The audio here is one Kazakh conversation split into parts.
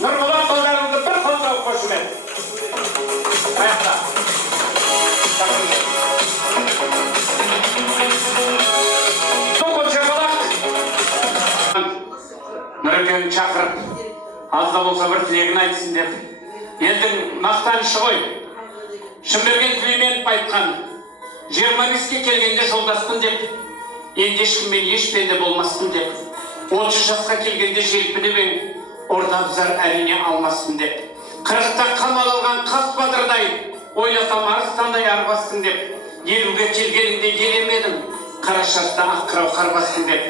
Nurgulak kollarınızı bir kolda koşun et. Ayakta. Dokun çakalak. Nurgulak'ın çakırıp az da bolsa bir tilegini aytsın dep. Elдің maqtaнышы ғой. Шымберген Сүлейменов айтқан, 25-ке келгенде жолдаспын деп, енді ешкіммен еш пенде болмаспын деп, 30 жасқа келгенде желпініп ең, орта бұзар әрине алмаспын деп, 40-та қамал алған қас батырдай, ойласам арыстандай арбаспын деп, 50-ге келгеніңде елемедің, қарашатта аққырау қарбаспын деп,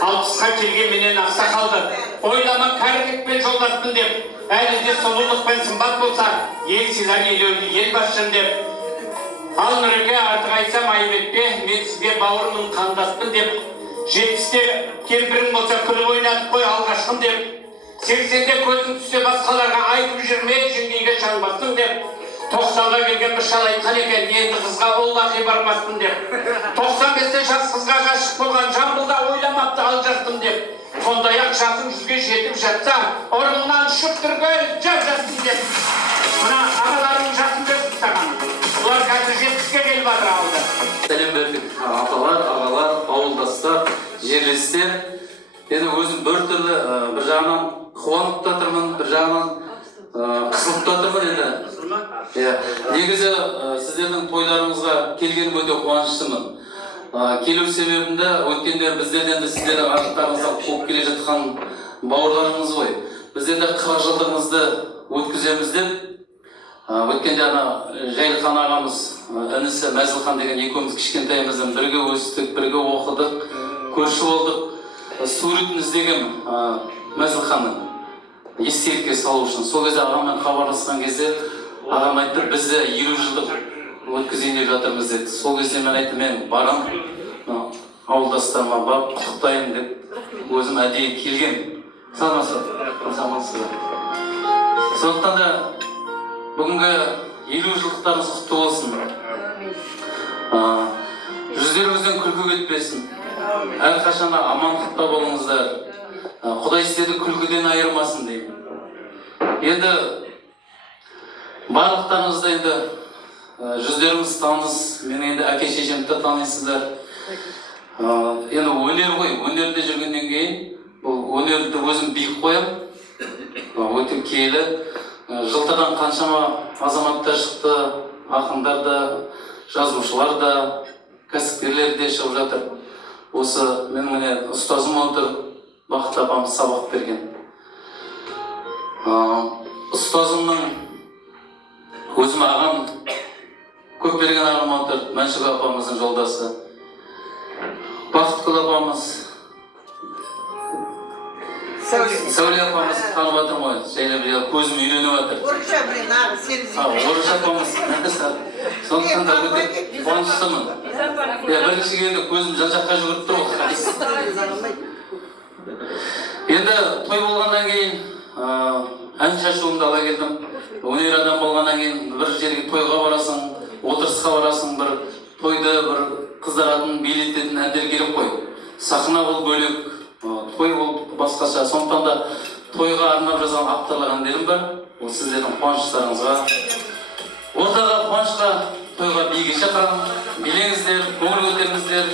60-қа келгенменен ақсақалды, ойлама кәрілікпен жолдаспын деп, әлінде сұлулықпен сымбат болса, ел сыйлар елеулі ел басшым деп. Ал Нұреке артық айтсам айып етпе, мен сізге бауырмын қандаспын деп. 70-те кемпірің болса күліп ойнатып қой алғашқым деп. 80-де көзің түссе басқаларға айтып жүрме, жеңгейге шаңбаспын деп. 90-ға келген бір шал айтқан екен, енді қызға оллақи бармаспын деп. 95-те жас қызға ғашық болған Жамбылда ойламапты алжастым деп. Сондай-ақ жасың 100-ге жетіп жатса, орныңнан ұшып түргел жап-жасын деп. Мына ағаларың жасын өсіп саған. Бұлар қазір 70-ке келіп жатыр ауылда. Сәлем бердік аталар, ағалар, ауылдастар, жерлестер. Енді өзім бір түрлі, бір жағынан қуанып та тұрмын, бір жағынан қысылып та тұрмын енді. Негізі сіздердің тойларыңызға келген өте қуаныштымын. Келу себебімді өткенде біздерден де сіздердің артықтарыңызда қуып келе жатқан бауырларыңыз ғой. Біздерде 40 жылдығымызды өткіземіз деп, өткенде Жайлыхан ағамыз, інісі Мәзілхан деген екеуміз кішкентайымыздан бірге өстік, бірге оқыдық, көрші болдық. Суретін іздеген Мәзілханның естелікке салу үшін. Сол кезде ағаммен хабарласқан кезде ағам айтты, бізде 50 жылдық өткізейін деп жатырмыз деді. Сол кезде мен айттым, мен барам, ауылдастарыма барып құттықтайын деп, өзім әдейі келген. Саламатсыздар. Сондықтан да бүгінгі 50 жылдықтарыңыз құтты болсын. Жүздеріңізден күлкі кетпесін. Әрқашан амандықта болыңыздар. Құдай сіздерді күлкіден айырмасын деймін. Енді барлықтарыңызды енді жүздеріңіз таныс, мен енді әке шешемді танисыздар. Енді өнер ғой, өнерде жүргеннен кейін, бұл өнерді өзім биік қоям. Өте келі. Жылтырдан қаншама азаматтар шықты, ақындар да, жазушылар да, кәсіпкерлер де шығып жатыр. Осы мен міне ұстазым отыр, Бақыт апамыз сабақ берген. Ұстазымның өзім ағам көп берген ағам отыр, Мәншүк апамыздың жолдасы. Бақытқұл апамыз, Сәуле апамыз танып жатыр ғой, жайлап көзім үйреніп жатыр. Орысша білен ағы, сен зейін. Орысша апамыз, сондықтан да өте қуаныштымын. Бірінші келді көзім жан-жаққа жүгіріп тұр ғой. Енді той болғаннан кейін ән шашуымды ала келдім. Өнер адам болғаннан кейін бір жерге тойға барасың, отырысқа барасың, бір тойды бір қыздыратын, билететін әндер керек қой. Сахна ол бөлек, той ол басқаша. Сондықтан да тойға арнап жазған авторлар әндерім бар. Ол сіздердің қуаныштарыңызға, ортаға қуанышқа, тойға биге шақырамын. Билеңіздер, көңіл көтеріңіздер.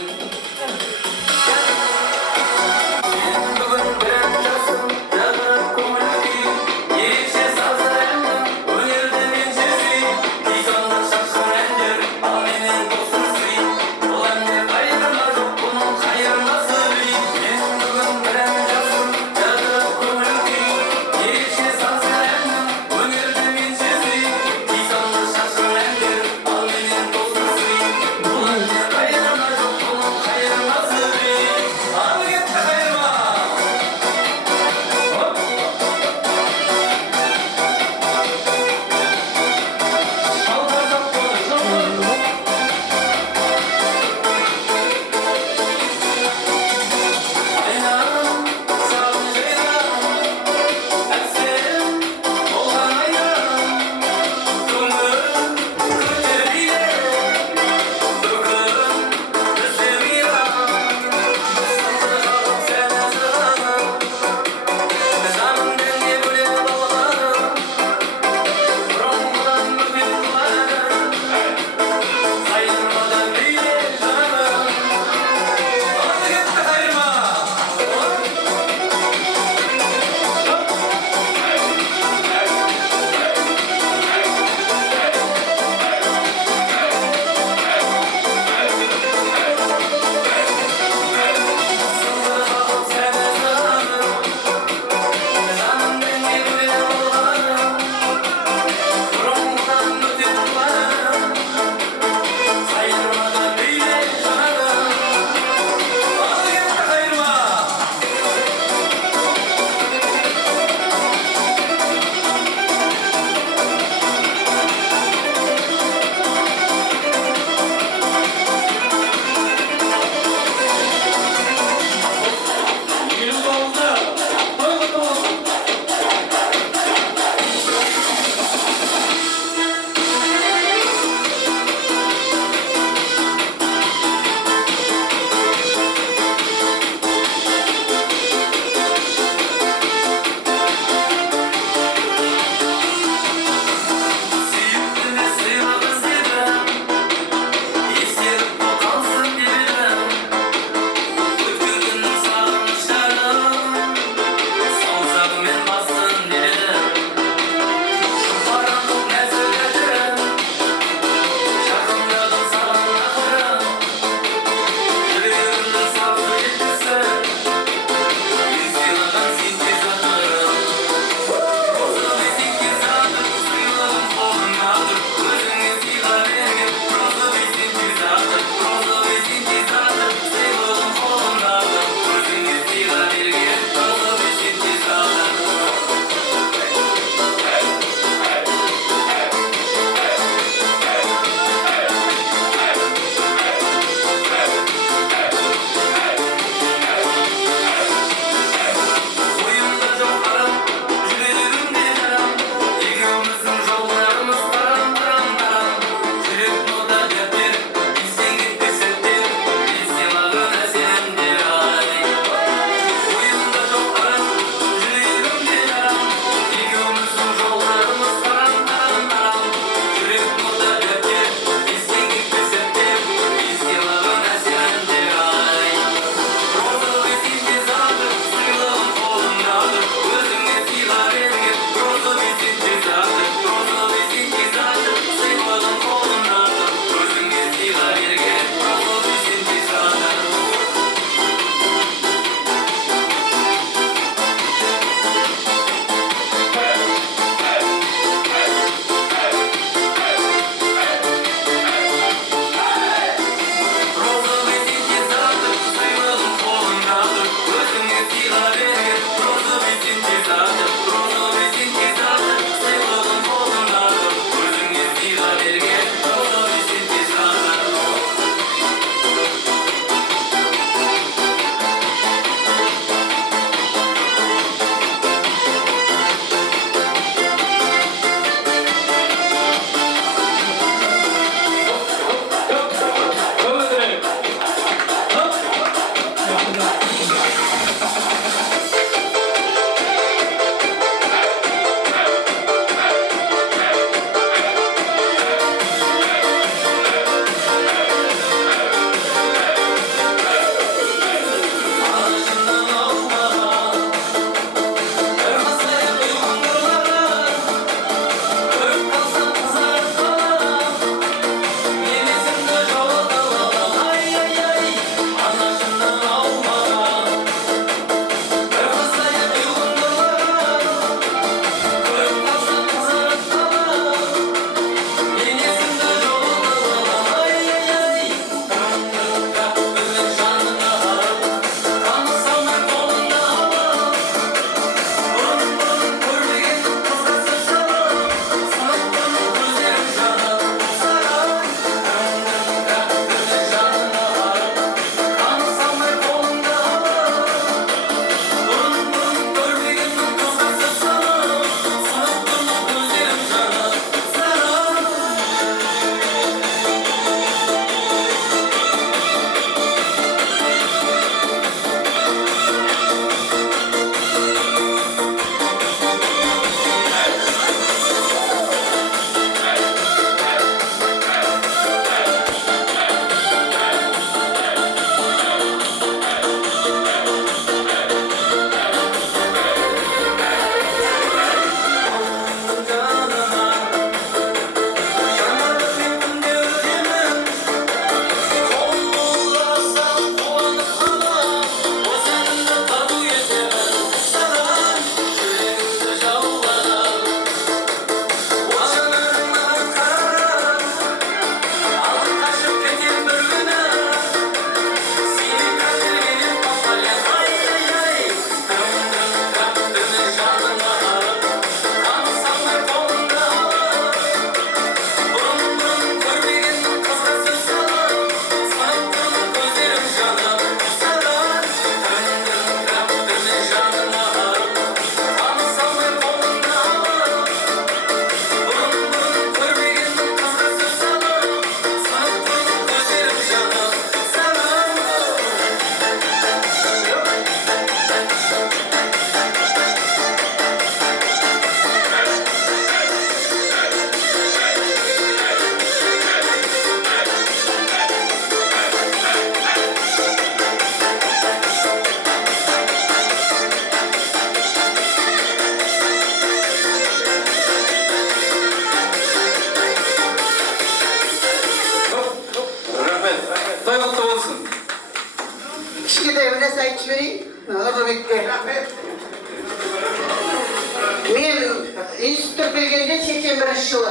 Mektup belgende 81 жылы.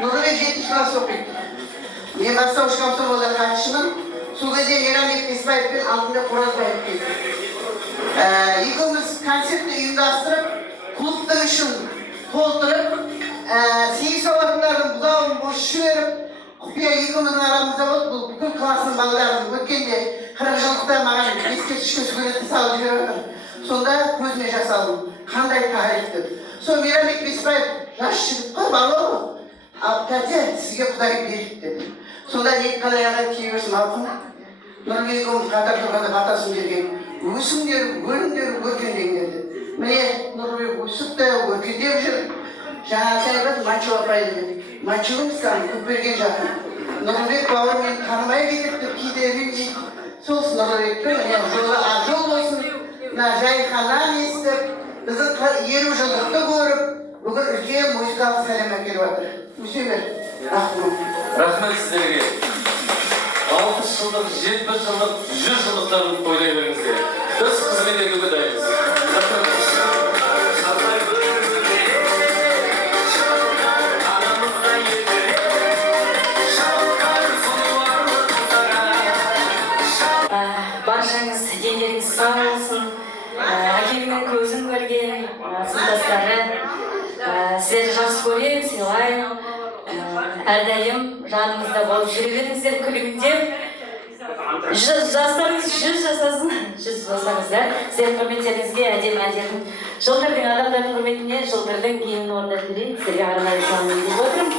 Nurulbek 7. класс оқиды. Мен бастауыш комсомолда хатшымын. Сол кезде Мейрамбек Бесбаевпен алдында Қоразбаев келді. Екеуміз концертті ұйымдастырып, клубтың ішін толтырып, сегіз сауатындардың бұзауын бос жіберіп, құпия екеуміздің арамызда болды. Бұл бүкіл класының балаларын өткенде 40 жылдықта маған ескерткішке суретін салып жіберіп отыр. Сонда көзіме жас алдым. Қандай тарих деп. Сол Мейрамбек Бесбаев жас жігіт қой, бала ғой. Ал тәте сізге Құдай берді деді. Сонда ет қалай ағай кие берсін алқын. Нұрбек екеуміз қатар тұрғанда батасын берген. Өсіңдер, өліңдер, өркендеңдер деді. Міне Нұрбек өсіп те өркендеп жүр. Жаңа айтып Манчуға апайды деді. Манчуғымыздан Көкберген жақын. Нұрбек бауырым мені танымай кетеді деп кейде ренжиді. Сосын Нұрбекпен жол болсын. Мына жайханнан естіп, біздің 50 жылдықты көріп, бүгін үлкен музыкалық сәлем әкеліп жатыр. Мүсемер, рахмет. Рахмет сіздерге. 60 жылдық, 70 жылдық, 100 жылдықтарын тойлай беріңіздер. Біз қызмет етуге дайынбыз. Рахмет. Баршаңыз денеріңіз сау болсын. Әкемнің көзін көрген, сыныптастары. Сіздерді жақсы көремін, сыйлаймын. Әрдайым жаныңызда болып жүре беріңіздер, күлімдеп. Жастарыңыз 100 жасасын, 100 болсаңыздар. Сіздердің құрметтеріңізге әдемі жылтырдың адамдардың құрметіне жылтырдың киімін орындап берейін. Сіздерге арнайы салымын деп отырмын.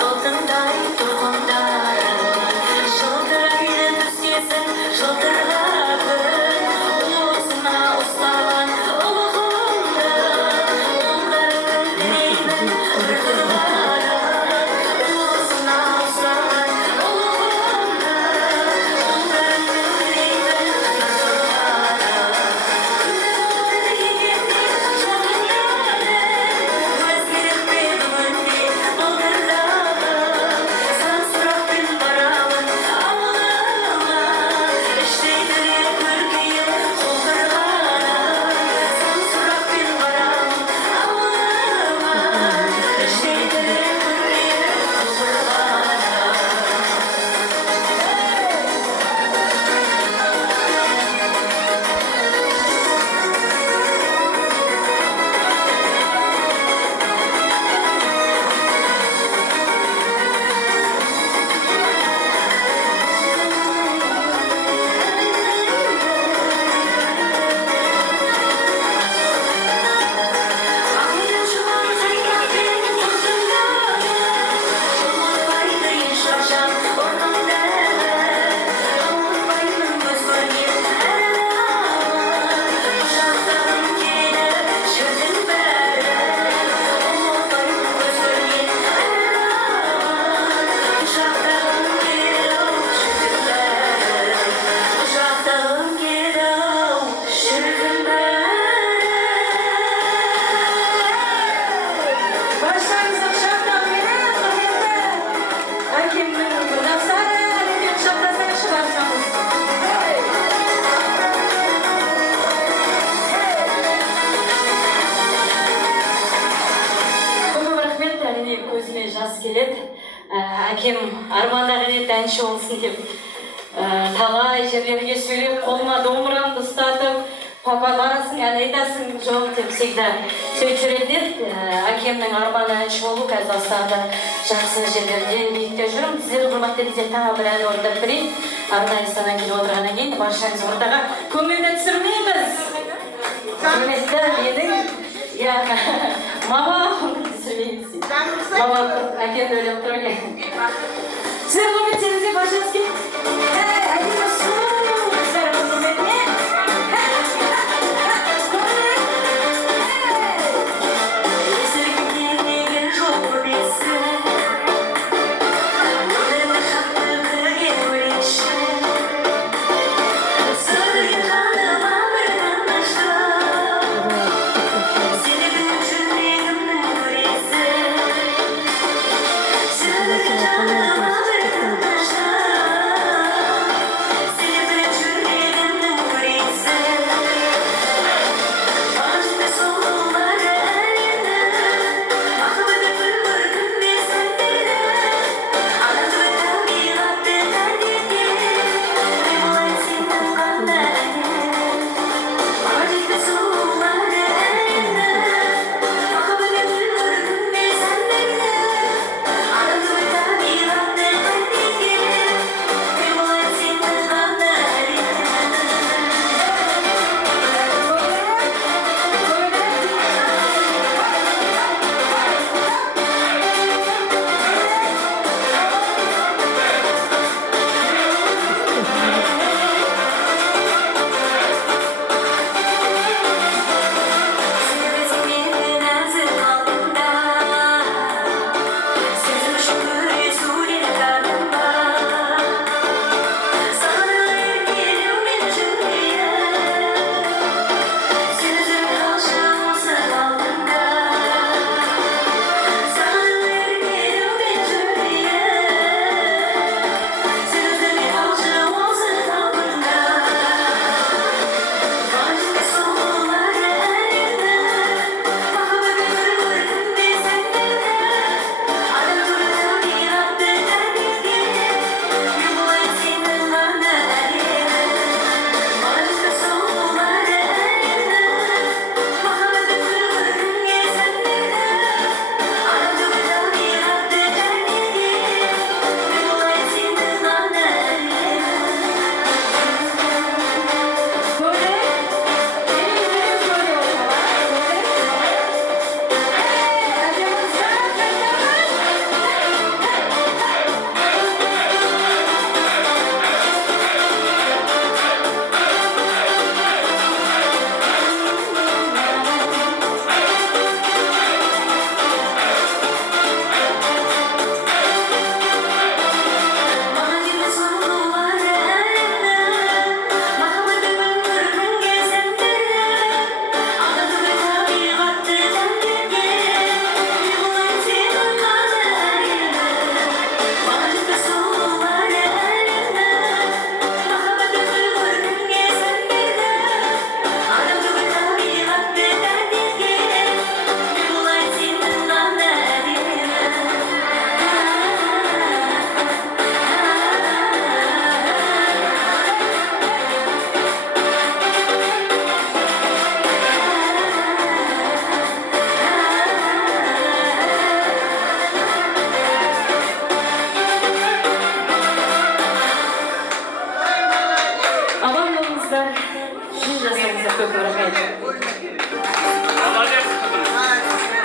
Altından, topundan, şıldır ayrı әнші болсын деп талай жерлерге сөйлеп, қолыма домбырамды ұстатып, папа барасың, ән айтасың, жоқ деп всегда сөйтіп жүретін еді. Әкемнің арманы әнші болу, қазір астанада жақсы жерлерде биікте жүрмін. Сіздерді құрметті етсек тағы бір ән орындап берейін. Арнайы Астанадан келіп отырғаннан кейін баршаңыз ортаға көңілді түсірмейміз. Құрметті менің мама түсірмейміз. Мама әкемді ойлап тұр екен. Сіздер құрметтеріңізге баршаңыз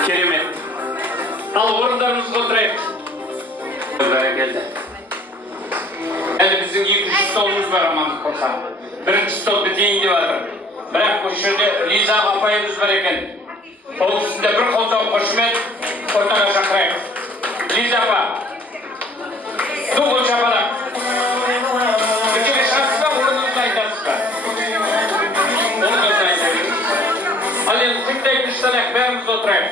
Керемет. Ал орындарымызға отырайық. Бәрекелді. Әлі біздің 200 столымыз бар амандық болса. Бірінші стол бітейін деп жатыр. Бірақ бұл жерде Лиза апайымыз бар екен. Ол кісінде бір қолдау қошемет ортаға шақырайық. Лиза апа. Ду қол шапалақ. Біркеге шақырса орныңызды айтасыз ба? Орныңызды айтасыз. Ал енді тыңдай күштанақ бәріміз отырайық.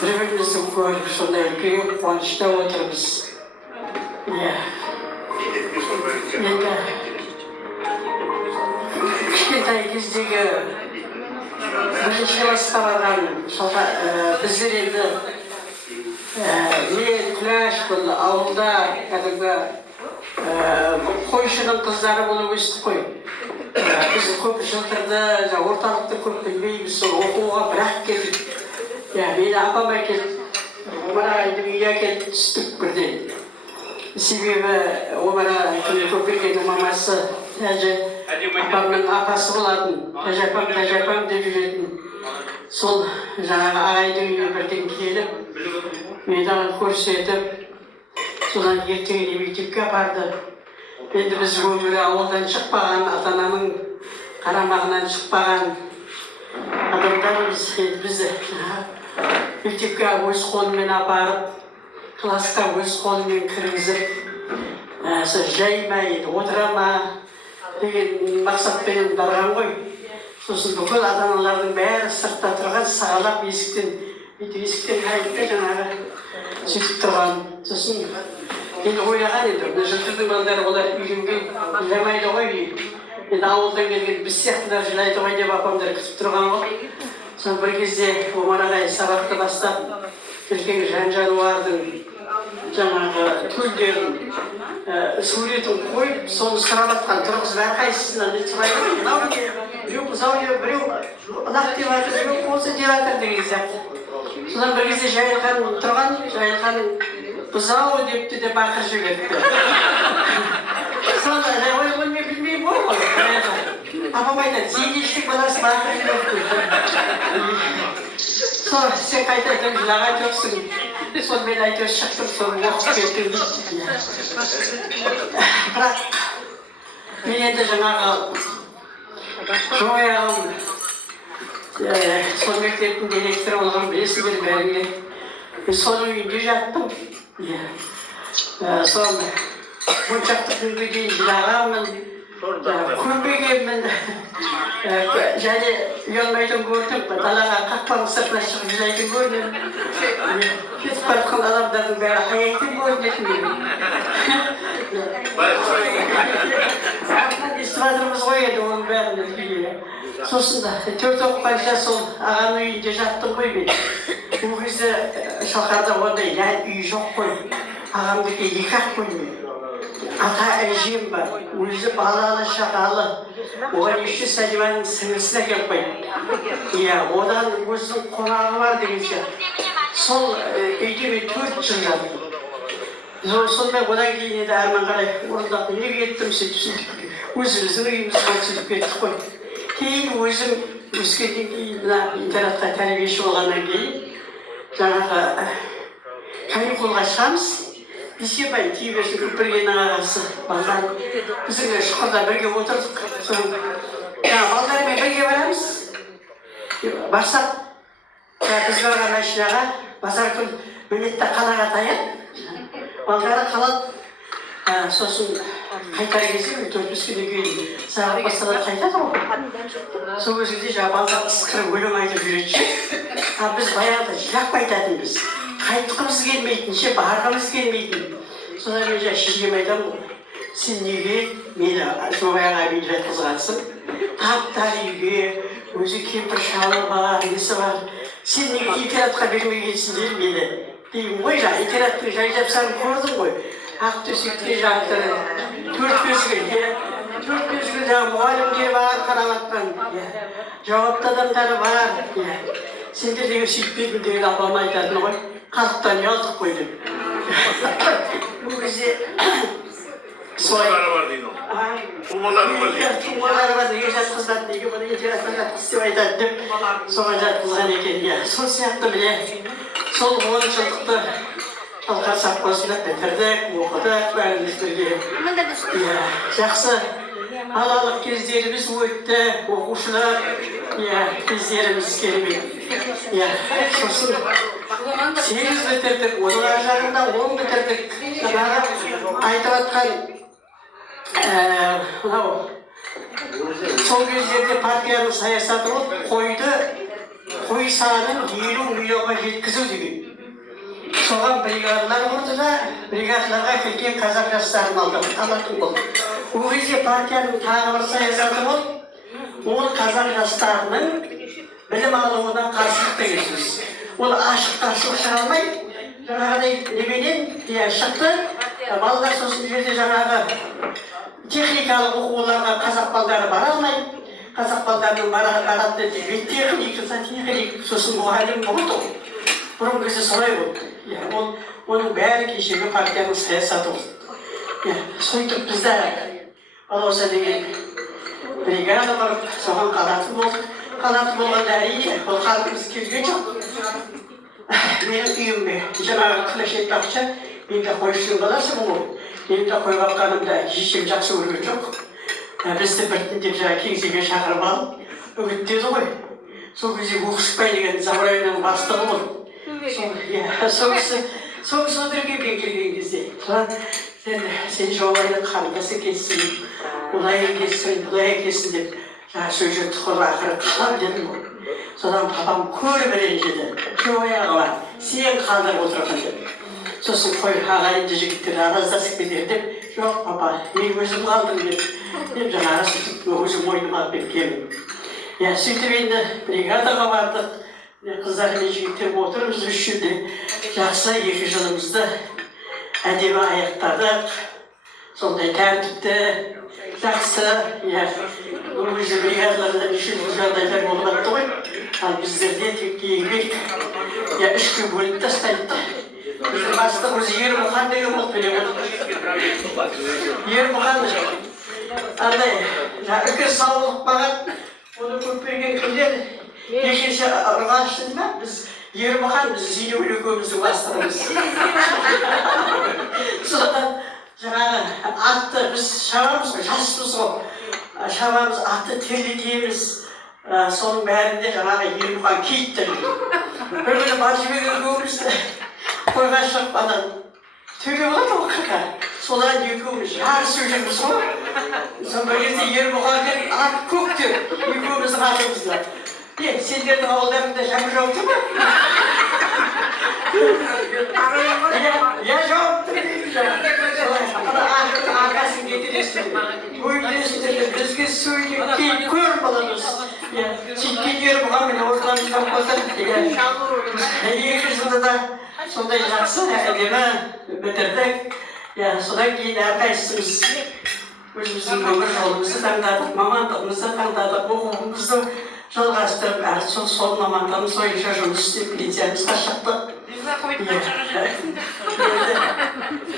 Біріміздің көріп сондай үлкен қуанышта отырмыз. Енді кішкентай кездегі бірінші классқа барғанмын. Біздер енді мен күләш бұл ауылда кәдімгі қойшының қыздары болып өстік қой. Біз көп жылтырды, орталықты көп білмейміз, оқуға бірақ келдік. Мені апам әкелді, омарағайды үйге әкелді түстік бірден. Себебі омарағайды көпіргенің мамасы апамның апасы болатын, тәжапам деп жүретін. Сол жаңағы ағайды үйге бірден келіп, мені көрсетіп, содан ертеңіне мектепке апарды. Енді біз өмірі ауылдан шықпаған, ата-ананың қарамағынан шықпаған адамдарымыз. Бізді мектепке өз қолымен апарып, классқа өз қолымен кіргізіп, жайма, отыра ма деген мақсатпен барған ғой. Сосын бүкіл ата-аналардың бәрі сыртта тұрған, сағалап есіктен қайыпты жаңағы сөйтіп тұрған. Сосын енді ойлаған енді, жылтырдың балдары олар үйленген жыламайды ғой. Енді ауылдан келген біз сияқтылар жылайды ғой деп апамдар күтіп тұрған ғой. Соны бір кезде Омар ағай сабақты бастап, үлкен жан-жануардың жаңағы төлдерін, суретін қойып, соны сұрап атқан тұрғызып әрқайсысынан сұрайды. Біреу бұзау деп, біреу лақ деп жатыр, біреу қосы деп жатыр деген сияқты. Содан бір кезде Жайылхан тұрған, Жайылхан бұзау депті де бақыр жіберді. Сонда ой, мен білмеймін ғой. Апам айтады, зейнештік баласы бақыр жіберді. Сол сен қайтадан жылаған жоқсың. Сонымен әйтеуір шықтым, соны оқып кеттім дейді. Бірақ мен енді жаңағы жояғым сол мектептің директоры болған білесіздер бәріңе. Соның үйінде жаттым. Сол моншақты күнге дейін жылағанмын, көрмегенмін. Және ұялмайтын көрдім, далаға қақпаның сыртына шығып жылайтын көрдім. Кетіп баратқан адамдардың бәрі аяйтын көрінетін менің. Естіп жатырмыз ғой енді оның бәрін үлгіге. Сосын да төрт оқығанша сол ағаның үйінде жаттым ғой мен. Ол кезде шалқарда ондай үй жоқ қой. Ағамдікі екі-ақ бөлме. Ата әжем бар, өзі балалы шағалы. Оған еще Сәлиманың сіңлісін әкеліп қойды. Одан өзінің қонағы бар деген сияқты. Сол үйде мен 4 жыл жаттым. Сонымен одан кейін енді әрмен қарай орындап неге кеттім сөйтіп өзіміздің үйімізге сөйтіп кеттік қой. Кейін өзім өскеннен кейін мына интернатқа тәрбиеші болғаннан кейін жаңағы каникулға шығамыз. Дүйсенбай Түйберсін Көпіргеннің ағасы балдар. Біздің шұқырда бірге отырдық. Балдармен бірге барамыз. Барсақ, біз барған машинаға базар күн міндетті қалаға таяп. Балдары қалады. Сосын қайтар кезде 4-5 күннен кейін сағат басталады қайтады ғой. Сол кезде жаңағы балдар ысқырып өлең айтып жүретші. Біз баяғыда жылап айтатынбыз. Қайтқымыз келмейтін, барғымыз келмейтін. Содан мен шешем айтамын, сен неге мені Жұмабай ағаймен жатқызғансың? Таптар үйге, өзі кемпір шалы бар, несі бар. Сен неге интернатқа бермегенсің дейді мені. Деймін ғой, интернаттың жай жапсарын көрдің ғой. Ақ төсекте жатыр, 4-5 күн жаңағы мұғалімдер бар қараватқан. Жауапты адамдары бар. Сендер неге сөйтпедің деген апам айтатын ғой. Халықтан ұялдық қой деп. Бұл кезде Тумалары бар дейді ол. Тумалары бар дейді. Тумалары бар неге жатқызады, неге бұны интернаттан жатқыз деп айтады деп соған жатқызған екен. Сол сияқты біле, сол 10 жылдықты Шалқар совхозында бітірдік, оқыдық, бәріміз бірге. Жақсы балалық кездеріміз өтті, оқушылық кездеріміз керемет. Сосын 8 бітірдік, оның жағында 10 бітірдік. Айтып атқан сол кездерде партияның саясаты болып қойды, қой санын 50 миллионға жеткізу деген. Соған бригадалар құрды да, бригадаларға келген қазақ жастарын алатын болды. Ол кезде партияның тағы бір саясаты болды. Ол қазақ жастарының білім алуына қарсылық деген сөз. Ол ашық қарсылық шыға алмайды. Жаңағыдай неменен шықты, балалар сосын жерде жаңағы техникалық оқуларға қазақ балдары бара алмайды. Қазақ балдарының барады техника, сосын мұғалім болды ол. Бұрын кезде солай болды. Оның бәрі кешегі партияның саясаты болды. Сөйтіп бізді Балауса деген бригада бар, соған қанаты болдық. Қанаты болғанда әрине, ол қалпымыз келген жоқ. Менің үйімде жаңағы клашет ақша, мен де қойшының баласымын ғой. Мен де қойып алғанымда ешкім жақсы көрген жоқ. Бізді біртіндеп жаңағы кеңсеге шақырып алып, үгіттеді ғой. Сол кезде Оқшықбай деген Забайының бастығы болды. Сол кісі отырып мен келген кезде. Сен жоғайдың қарындасы екенсің, олай екенсің, бұлай екенсің деп сөз жетті қол ақыры қылап дедім ғой. Содан папам көріп ренжіді. Жоғай ағалар, сен қалдырып отырған деп. Сосын қой ағайынды жігіттер араздасып кетер деп, жоқ папа, мен өзім қалдым деп. Мен жаңағы сөйтіп өзім мойныма алып келдім. Сөйтіп енді бригадаға бардық. Қыздар мен жігіттер отырмыз үш жерде. Жақсы 2 жылымызды әдемі аяқтадық. Сондай тәртіпті, жақсы. Ол кезде бригадаларда неше жағдайлар болып жатты ғой. Ал біздерде тек еңбек 3-ке бөліп тастайды. Біздің бастығымыз Ермұхан деген болып келе отыр. Ермұхан андай үлкен саулық маған оны көп берген кімдер екінші ұрғашты ма? Біз Ермұхан, біз Зейнеуіл екеуміздің бастығымыз. Содан жаңағы атты біз шабамыз ғой, жаспыз ғой. Шабамыз атты терлетеміз. Соның бәрінде жаңағы Ермұхан кейтті. Бір күні Баржыбек екеумізді қойға шығып адан төбе болады ғой қырқа. Содан екеуміз жарысып жүрміз ғой. Сол бір кезде Ермұхан ат көкте екеуміздің атымызда. Сендердің ауылдарыңда жаңбыр жауыпты ма? Жауыпты дейді. Арқасын кетіресің. Өйлесіңдер, бізге сөйлеп кейіп көр боламыз. Сөйткен Ермұхан мен ортамыздан қотыр. 2 жылда да сондай жақсы әдемі бітірдік. Содан кейін әрқайсымыз өзіміздің өмір жолымызды таңдадық, мамандығымызды таңдадық, оқуымызды жалғастырып, сол мамандығымыз бойынша жұмыс істеп пенсиямызға шықтық.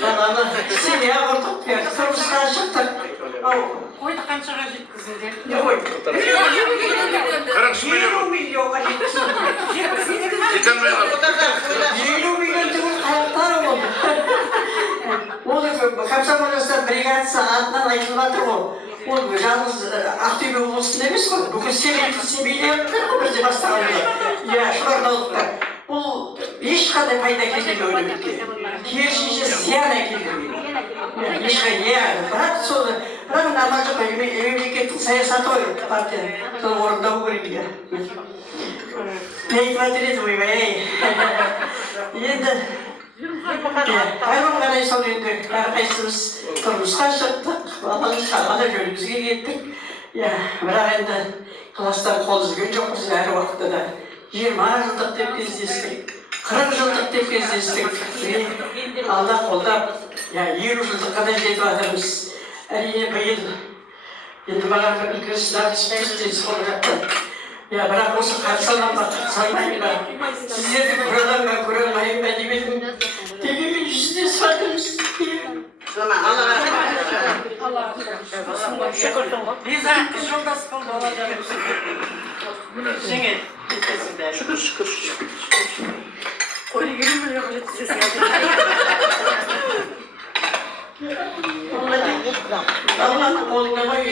Баланы семья құрдық, тұрмысқа шықтық. Қойды қаншаға жеткізілді? Не қойды? 40 миллионға жеткізілді. 50 миллион түгіл қайықтары болды. Ол комсомол жастар бригадасы атынан айтылып жатыр ғой. Ол жалғыз Ақтөбе облысында емес қой. Бүкіл семейлер бірде бастағандар. Шұбардаулықтар. Бұл ешқандай пайда келтірмей өнімдікке. Керісінше зиян әкелмейді. Ешқандай, бірақ нормал жоқ, мемлекеттік саясаты ғой партия. Соны орындау керек. Не айтып жатыр еді ойбай. Енді Айрон ғана сол енді әрқайсымыз тұрмысқа шықтық, баланы шағала жөнімізге кеттік. Бірақ енді кластан қол үзген жоқпыз әр уақытта да. 20 жылдық деп кездестік, 40 жылдық деп кездестік. Алла қолдап, 50 жылдыққа да жетіп жатырмыз. Әрине биыл енді маған бір үлкен сынақ түсіп сол жақтан. Бірақ осы қарсалан ба, қарсалмайын ба, сіздерді көрелен ба, көре алмайын ба деп едім. Дегенмен жүздесіп жатырмыз. Риза жолдас болды. Жеңел. Шүкір. Қойды 20 миллионға жеткізесің. Алланың қолына ғой.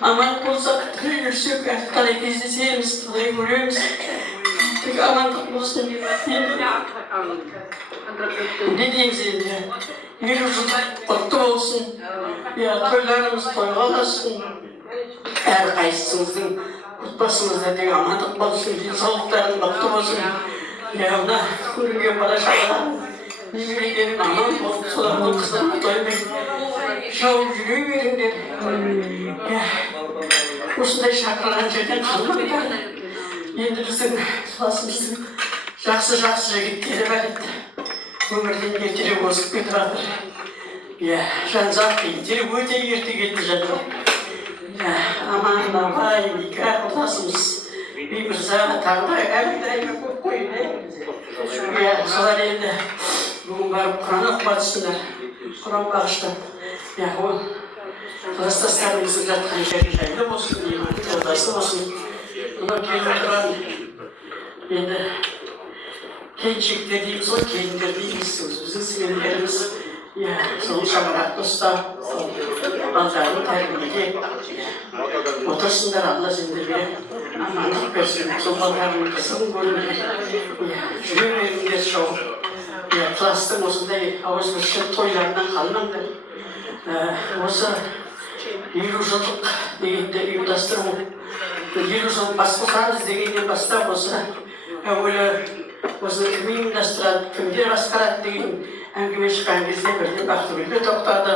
Аман болсақ, тірі жүрсек, қалай кездесеміз, қалай көреміз. Тек амандық болсын. Не дейміз енді? 50 жылдық құтты болсын. Тойларымыз тойға ұласын. Әрқайсымыздың отбасымызда тек амандық болсын, денсаулықтарың мықты болсын. Мына көрінген бала-шаға немерелерің аман болып, солардың қыздарына тоймен шауып жүре беріңдер. осындай шақырған жерден қалмаңдар. Енді біздің классымыздың жақсы жігіттері бар еді. Өмірден ертерек озып кетіп жатыр. Иә, Жанзақ ертерек өте ерте кетті Жанзақ. Иә, Аман, Абай, Мика классымыз, Бимырза, тағы да әрі көп қойын. Иә, солар енді бүгін барып Құран оқып жатсындар. Құран бағыштап. Иә, ол класстастарымыздың жатқан жері жайлы болсын, жолдасы болсын. Бұны келіп отырған енді келіншектер дейміз ғой, келіндер дейміз, өзіміздің сіңлілеріміз. Иә, сол шаңырақты ұстап, балдарын тәрбиелеп отырсыңдар, Алла сендерге амандық берсін. Сол балдардың қызығын көріңдер. Жүре беріңдер шоу. Класстың осындай ауызбіршілік тойларынан қалмаңдар. Осы 50 жылдық дегенде ұйымдастыру, 50 жыл бас қосамыз дегеннен бастап осы әуелі осыны кім ұйымдастырады, кімдер басқарады деген әңгіме шыққан кезде бірден Бақтыгүлге тоқтады.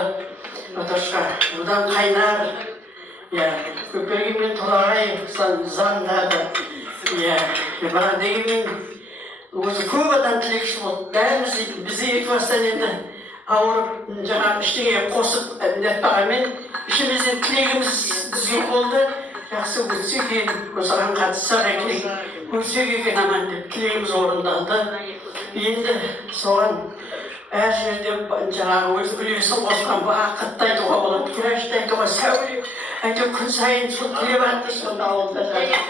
Оташқа бұдан қайнар, Көпбергенмен Толағай заңдады. Бірақ дегенмен өзі көп адам тілекші болды. Бәріміз бізде екі бастан енді ауырып, жаңағы іштеге қосып нетпағанмен ішімізден тілегіміз бізге болды. Жақсы өтсе екен, осыған қатыссақ екен, өтсек екен аман деп тілегіміз орындалды. Енді соған әр жерде жаңағы өз үлесін қосқан бақытты айтуға болады, күрәшті айтуға сәуле. Әйтеу күн сайын сол тілеп атты сонда ауылда жатыр.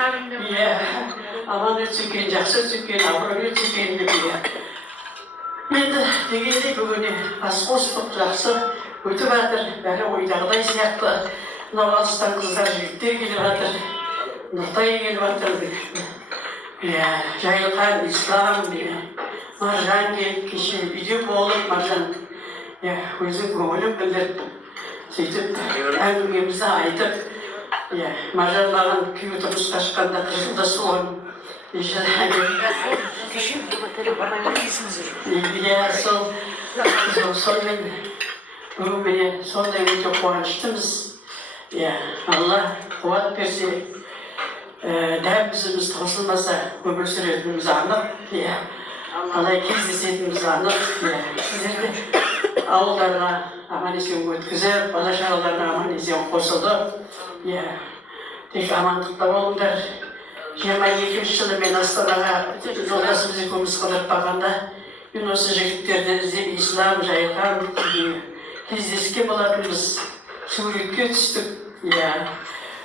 Аман өтсе екен, жақсы өтсе екен, абырой өтсе екен деп. Енді дегенде бүгіне ас қостық, жақсы өтіп жатыр, бәрі ойдағыдай сияқты. Мынау алыстан қыздар жігіттер келіп жатыр, Нұртай келіп жатыр. Жайылған, Ислам, Маржан келіп, кеше үйде болып, Маржан өзің көңілін білдіріп, сөйтіп әңгімемізді айтып, Маржан маған күйеу тұрмысқа шыққанда 40 жылда суын. Сонымен бүгін міне сондай өте қуаныштымыз. Алла қуат берсе, дәмізіміз таусылмаса өмір сүретініміз анық, қалай кездесетініміз анық. Сіздерді ауылдарға аман-есен өткізіп, бала-шағаларға аман-есен қосылды. Тек амандықта болыңдар. 22 жылы мен Астанаға жолдасымыз екеуміз қыдырып барғанда, мен осы жігіттерді іздеп Ислам, Жайылған кездескен болатынбыз. Суретке түстік.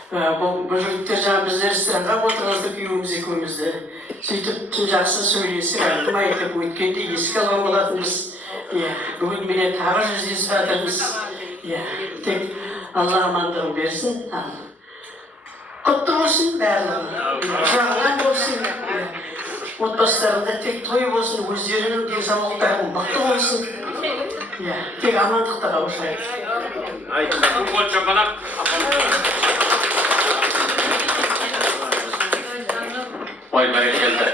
Бұл жігіттер жаңа біздер ресторанға отырғыздық үйіміз екеумізді. Сөйтіп түн жақсы сөйлесіп, әңгіме айтып өткенде еске алған болатынбыз. Бүгін міне тағы жүздесіп жатырмыз. Тек Алла амандығын берсін. Құтты болсын барлығы, жағынан болсын, отбасыларында тек той болсын, өздерінің денсаулықтарының мықты болсын, тек амандықта қауышайық. Ой, бәрекелді.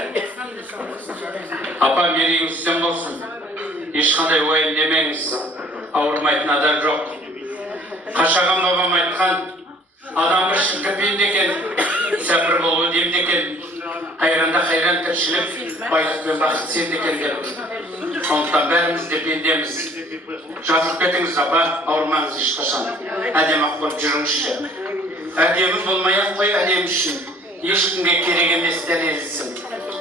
Апа, мерейіңіз үстем болсын. Ешқандай уайымдемеңіз, ауырмайтын адам жоқ. Қашаған бабам айтқан, адам бір шыңқы пенде екен, сәпір болу демде екен, қайранда қайран тіршілік, байлық пен бақыт сенде екен деп. Сондықтан бәріміз де пендеміз. Жазып кетіңіз, апа, ауырмаңыз ешқашан. Әдемі ақ болып жүріңізші. Әдемі болмай-ақ қой әдемі үшін. Ешкімге керек емес дәлелсің.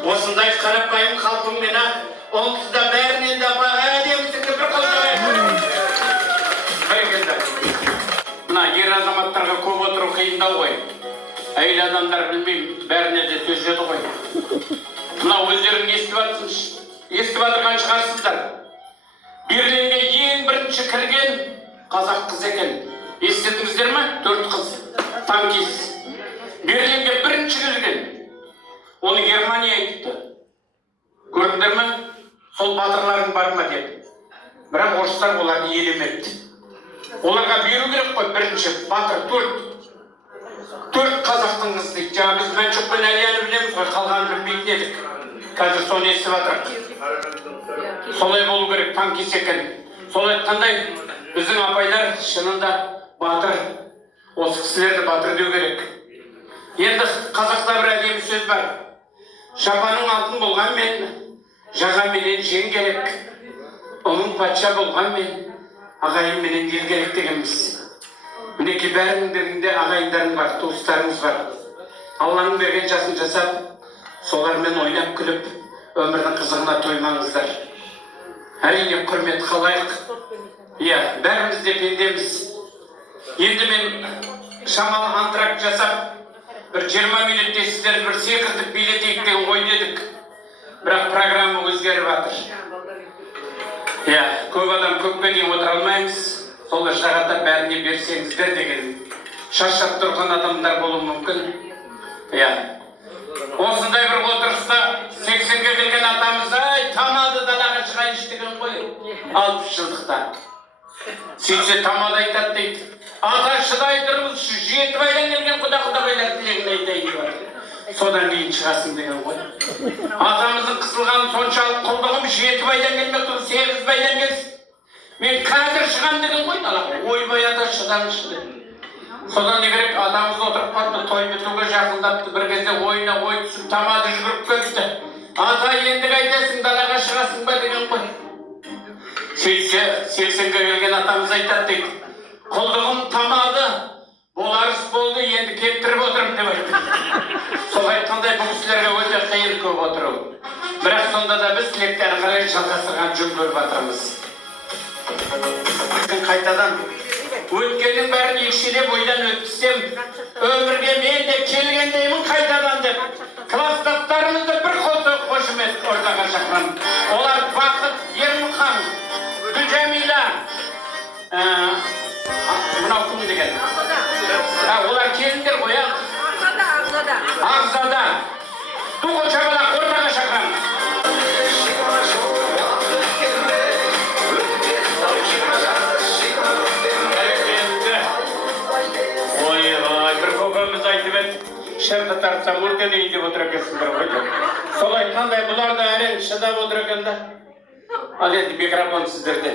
Осындай қарапайым қалпыңмен ақ онсыз да бәрінен де апа әдемісіңді бір қолдағай. Бәрекелді. Мына ер азаматтарға көп отыру қиындау ғой. Әйел адамдар білмеймін, бәріне де төзеді ғой. Мына өздерің естіп жатсыншы, естіп жатырған шығарсыздар. Берленге ең бірінші кірген қазақ қыз екен. Естідіңіздер ме? 4 қыз, танкист. Берленге бірінші кірген. Оны Германия айтты. Көрдіңдер ме? Сол батырларың бар ма деп. Бірақ орыстар оларды елемеді. Оларға беру керек қой бірінші батыр 4 қазақтың қызы дейді. Жаңа біз Мәншүк пен Әлияны білеміз ғой, қалғанын білмейтін едік. Қазір соны естіп жатырмыз. Солай болу керек, танкист екен. Сол айтқандай біздің апайлар шынында батыр, осы кісілерді батыр деу керек. Енді қазақта бір әдемі сөз бар. Шапаның алтын болған мен, жаға менен жең керек. Ұлың патша болған мен, ағайын менен ел керек дегенбіз. Мінеки бәрінің бірінде ағайындарың бар, туыстарыңыз бар. Алланың берген жасын жасап, солармен ойнап күліп, өмірдің қызығына тоймаңыздар. Әрине құрмет қалайық. Иә, бәріміз де пендеміз. Енді мен шамалы антракт жасап, бір 20 минутте сіздер бір секірдік билетейік деген ой дедік. Бірақ программа өзгеріп жатыр. Иә, көп адам көпке дейін отыра алмаймыз. Сол жағада бәріне берсеңіздер деген шаршап тұрған адамдар болуы мүмкін. Иә. Осындай бір отырыста 80-ге келген атамыз, ай, тамады далаға шығайыншы деген ғой. 60 жылдықта. Сөйтсе тамады айтады дейді. Ата шыдай тұрыңызшы, 7 айдан келген құда-құдағайлар тілегін айтайын. Содан кейін шығасың деген ғой. Атамыздың қысылғаны соншалық құлдығым 7 айдан келмек тұр, 8 айдан келсін. Мен қазір шығам деген ғой далаға. Ойбай ата шыдаңызшы деп. Содан не керек, атамыз отырып қалды, той бітуге жақындапты, бір кезде ойына ой түсіп, тамады жүгіріп кетті. Ата енді қайтасың, далаға шығасың ба деген ғой. Сөйтсе, 80-ге келген атамыз айтады дейді. Құлдығым тамады, боларыс болды, енді кептіріп отырым деп айтты. Сол айтқандай бұл кісілерге өте қиын көп отыру. Бірақ сонда да біз тілекті әрі қарай жалғастырған жөн көріп жатырмыз. Қайтадан өткеннің бәрін екшелеп ойдан өткізсем, өмірге мен де келгендеймін қайтадан деп, класстастарымызды бір қошемет ортаға шақырамын. Олар Бақыт, Ермұхан, Гүлжәмила, мынау кім деген? Олар келіңдер ғой, Ағзада. Туғыл шабалақ ортаға шақырамын. Шәрді тартсам өртелейін деп отыр екенсіңдер ғой деп. Сол айтқандай бұлар да әрең шыдап отыр екен да. Ал енді микрофон сіздерде.